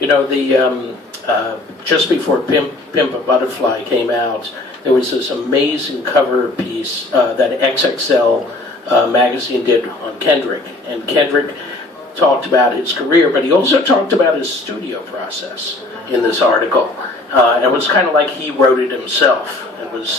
You know, just before Pimp a Butterfly came out, there was this amazing cover piece that XXL magazine did on Kendrick. And Kendrick talked about his career, but he also talked about his studio process in this article. It was kind of like he wrote it himself. It was,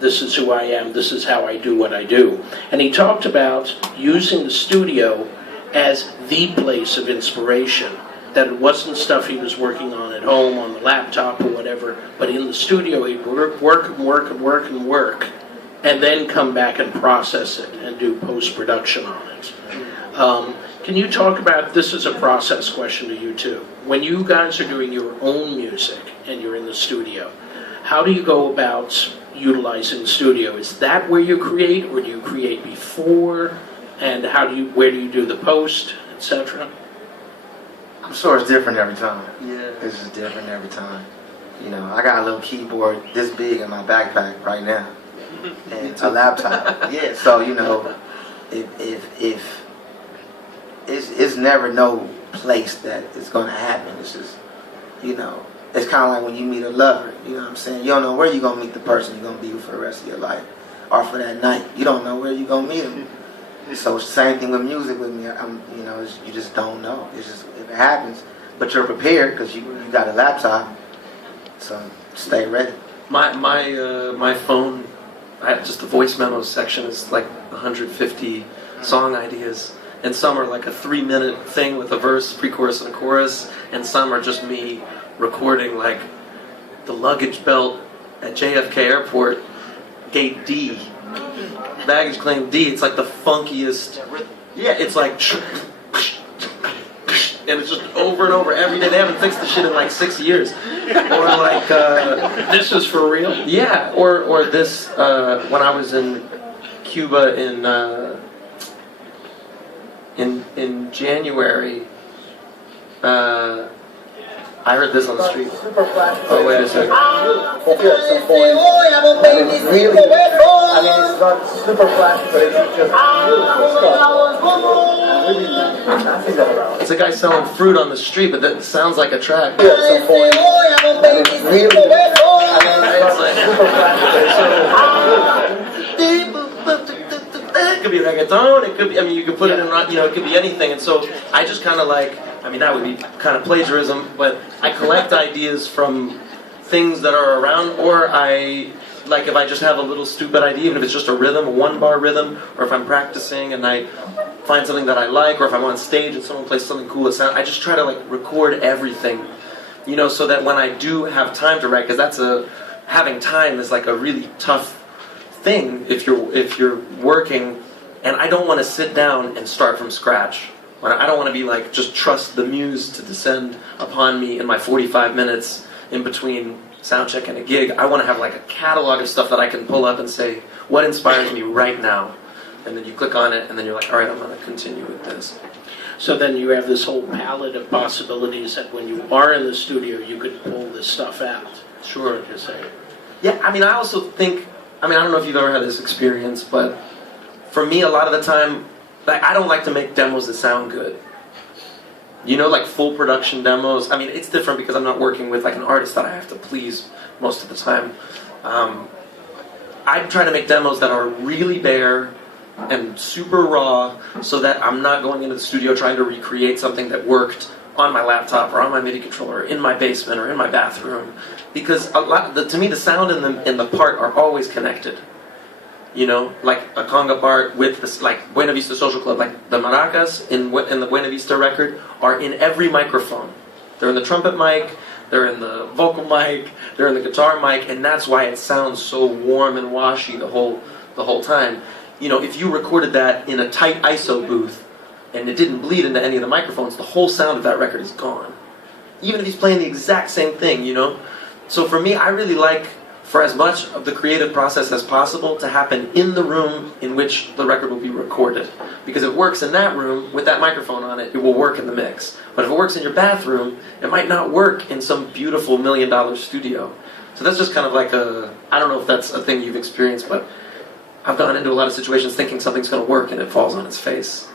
this is who I am, this is how I do what I do. And he talked about using the studio as the place of inspiration. That it wasn't stuff he was working on at home, on the laptop or whatever, but in the studio he'd work, and then come back and process it and do post-production on it. Can you talk about, this is a process question to you too, when you guys are doing your own music and you're in the studio, how do you go about utilizing the studio? Is that where you create, or do you create before, and where do you do the post, etc.? I'm sure it's different every time. Yeah. It's just different every time. You know, I got a little keyboard this big in my backpack right now. And a laptop. Yeah, so, you know, if it's never no place that it's going to happen. It's just, you know, it's kind of like when you meet a lover. You know what I'm saying? You don't know where you're going to meet the person you're going to be with for the rest of your life. Or for that night. You don't know where you're going to meet them. So same thing with music with me. You know, you just don't know. It's just, if it happens, but you're prepared because you got a laptop. So stay ready. My phone, I have just the voice memo section is like 150 song ideas, and some are like a 3-minute thing with a verse, pre-chorus, and a chorus, and some are just me recording like the luggage belt at JFK Airport, gate D. Baggage claim D, it's like the funkiest. Yeah, it's like, and it's just over and over every day. They haven't fixed the shit in like 6 years. Or like, this is for real? Yeah, or this, when I was in Cuba in January, I heard this on the street. Oh, wait a second. It's not super flashy, but it's just beautiful stuff. It's a guy selling fruit on the street, but that sounds like a track. At some point, it's really, it could be reggaeton, it could be, I mean, you could put it in, you know, it could be anything. And so I just kind of like, I mean, that would be kind of plagiarism, but I collect ideas from things that are around, or like if I just have a little stupid idea, even if it's just a rhythm, a 1-bar rhythm, or if I'm practicing and I find something that I like, or if I'm on stage and someone plays something cool that sounds, I just try to like record everything, you know, so that when I do have time to write, because having time is like a really tough thing if you're working, and I don't want to sit down and start from scratch. I don't want to be like, just trust the muse to descend upon me in my 45 minutes in between sound check and a gig. I want to have like a catalog of stuff that I can pull up and say, what inspires me right now? And then you click on it, and then you're like, all right, I'm going to continue with this. So then you have this whole palette of possibilities that when you are in the studio, you could pull this stuff out. Sure. You're saying. Yeah, I mean, I also think, I don't know if you've ever had this experience, but for me, a lot of the time, like, I don't like to make demos that sound good. You know, like full production demos. I mean, it's different because I'm not working with like an artist that I have to please most of the time. I try to make demos that are really bare and super raw, so that I'm not going into the studio trying to recreate something that worked on my laptop or on my MIDI controller, or in my basement or in my bathroom, because to me the sound and the part are always connected. You know, like a conga part with this, like Buena Vista Social Club, like the maracas in the Buena Vista record are in every microphone. They're in the trumpet mic, they're in the vocal mic, they're in the guitar mic, and that's why it sounds so warm and washy the whole time. You know, if you recorded that in a tight ISO booth and it didn't bleed into any of the microphones, the whole sound of that record is gone. Even if he's playing the exact same thing, you know? So for me, I really like, for as much of the creative process as possible, to happen in the room in which the record will be recorded. Because if it works in that room, with that microphone on it, it will work in the mix. But if it works in your bathroom, it might not work in some beautiful $1 million studio. So that's just kind of like I don't know if that's a thing you've experienced, but I've gone into a lot of situations thinking something's going to work and it falls on its face.